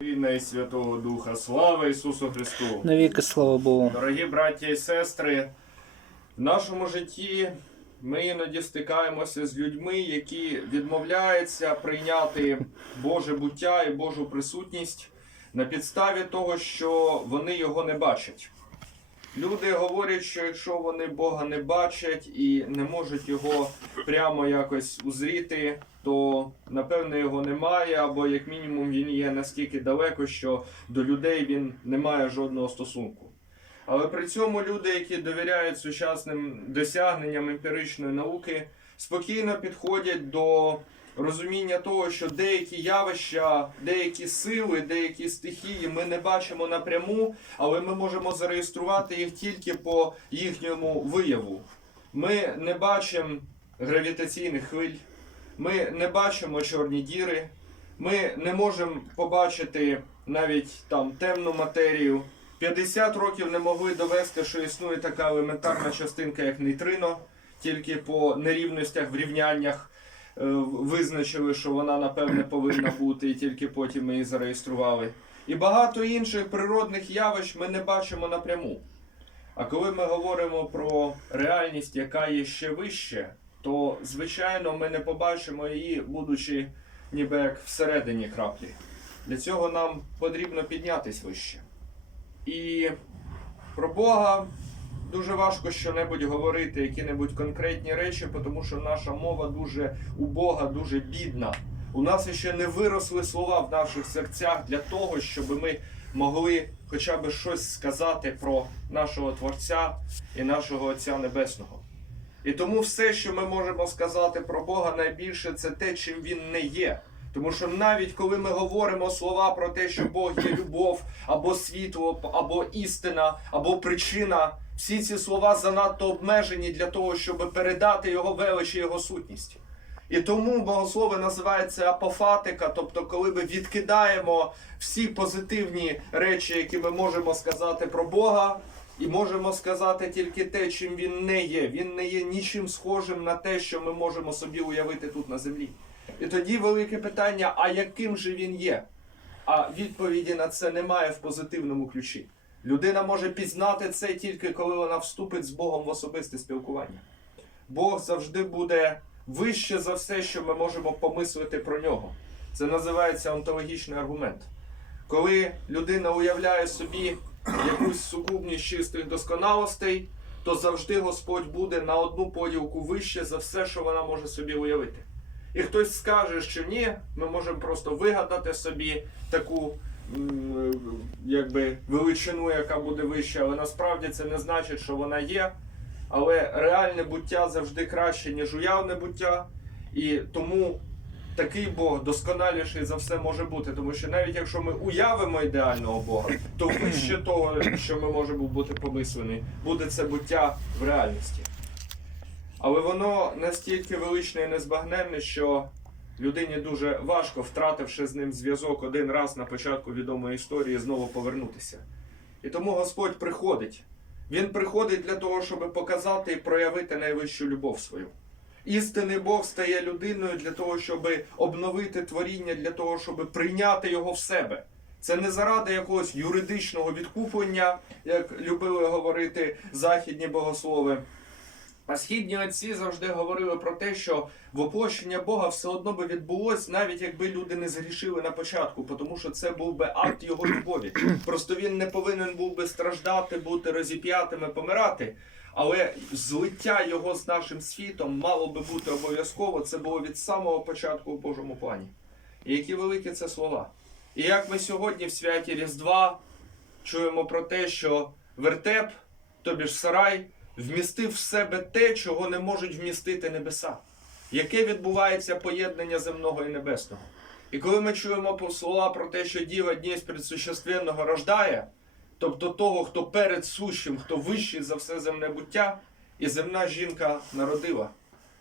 Ім'я і Святого Духа, слава Ісусу Христу! Навіки слава Богу. Дорогі браття і сестри, в нашому житті ми іноді стикаємося з людьми, які відмовляються прийняти Боже буття і Божу присутність на підставі того, що вони його не бачать. Люди говорять, що якщо вони Бога не бачать і не можуть його прямо якось узріти, то напевне його немає, або як мінімум він є настільки далеко, що до людей він не має жодного стосунку. Але при цьому люди, які довіряють сучасним досягненням емпіричної науки, спокійно підходять до розуміння того, що деякі явища, деякі сили, деякі стихії ми не бачимо напряму, але ми можемо зареєструвати їх тільки по їхньому вияву. Ми не бачимо гравітаційних хвиль, ми не бачимо чорні діри, ми не можемо побачити навіть там темну матерію. 50 років не могли довести, що існує така елементарна частинка, як нейтрино, тільки по нерівностях в рівняннях визначили, що вона напевне повинна бути, і тільки потім ми її зареєстрували. І багато інших природних явищ ми не бачимо напряму. А коли ми говоримо про реальність, яка є ще вище, то звичайно ми не побачимо її, будучи ніби як всередині краплі. Для цього нам потрібно піднятись вище. І про Бога дуже важко що-небудь говорити, які-небудь конкретні речі, тому що наша мова дуже у Бога дуже бідна. У нас ще не виросли слова в наших серцях для того, щоб ми могли хоча б щось сказати про нашого Творця і нашого Отця Небесного. І тому все, що ми можемо сказати про Бога, найбільше це те, чим він не є. Тому що навіть коли ми говоримо слова про те, що Бог є любов, або світло, або істина, або причина, всі ці слова занадто обмежені для того, щоб передати його велич і його сутність. І тому богослови називаються апофатика, тобто, коли ми відкидаємо всі позитивні речі, які ми можемо сказати про Бога, і можемо сказати тільки те, чим він не є. Він не є нічим схожим на те, що ми можемо собі уявити тут на землі. І тоді велике питання: а яким же він є? А відповіді на це немає в позитивному ключі. Людина може пізнати це тільки коли вона вступить з Богом в особисте спілкування. Бог завжди буде вище за все, що ми можемо помислити про нього. Це називається онтологічний аргумент. Коли людина уявляє собі якусь сукупність чистих досконалостей, то завжди Господь буде на одну поділку вище за все, що вона може собі уявити. І хтось скаже, що ні, ми можемо просто вигадати собі таку якби, величину, яка буде вища, але насправді це не значить, що вона є. Але реальне буття завжди краще, ніж уявне буття. І тому такий Бог досконаліший за все може бути. Тому що навіть якщо ми уявимо ідеального Бога, то вище того, що ми можемо бути помислені, буде це буття в реальності. Але воно настільки величне і незбагненне, що людині дуже важко, втративши з ним зв'язок один раз на початку відомої історії, знову повернутися. І тому Господь приходить. Він приходить для того, щоб показати і проявити найвищу любов свою. Істинний Бог стає людиною для того, щоб обновити творіння, для того, щоб прийняти його в себе. Це не заради якогось юридичного відкуплення, як любили говорити західні богослови. А східні отці завжди говорили про те, що воплощення Бога все одно би відбулось, навіть якби люди не згрішили на початку, тому що це був би акт його любові. Просто він не повинен був би страждати, бути розіп'ятим і помирати. Але злиття його з нашим світом мало би бути обов'язково. Це було від самого початку в Божому плані. І які великі це слова. І як ми сьогодні в святі Різдва чуємо про те, що вертеп, тобі ж сарай, вмістив в себе те, чого не можуть вмістити небеса, яке відбувається поєднання земного і небесного. І коли ми чуємо по- слова про те, що діва дність предсущественного рождає, тобто того, хто перед сущим, хто вищий за все земне буття, і земна жінка народила.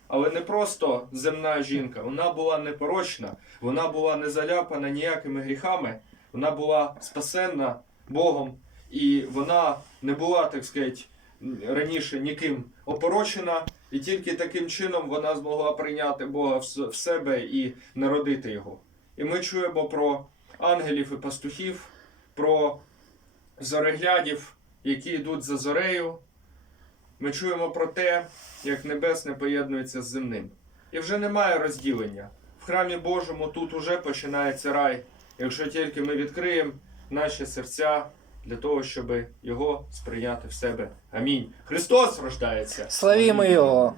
Але не просто земна жінка, вона була непорочна, вона була не заляпана ніякими гріхами, вона була спасенна Богом, і вона не була, так сказати, раніше ніким опорочена, і тільки таким чином вона змогла прийняти Бога в себе і народити його. І ми чуємо про ангелів і пастухів, про зореглядів, які йдуть за зорею. Ми чуємо про те, як небесне поєднується з земним. І вже немає розділення. В храмі Божому тут уже починається рай, якщо тільки ми відкриємо наші серця для того, щоб його сприйняти в себе. Амінь. Христос рождається. Славімо його!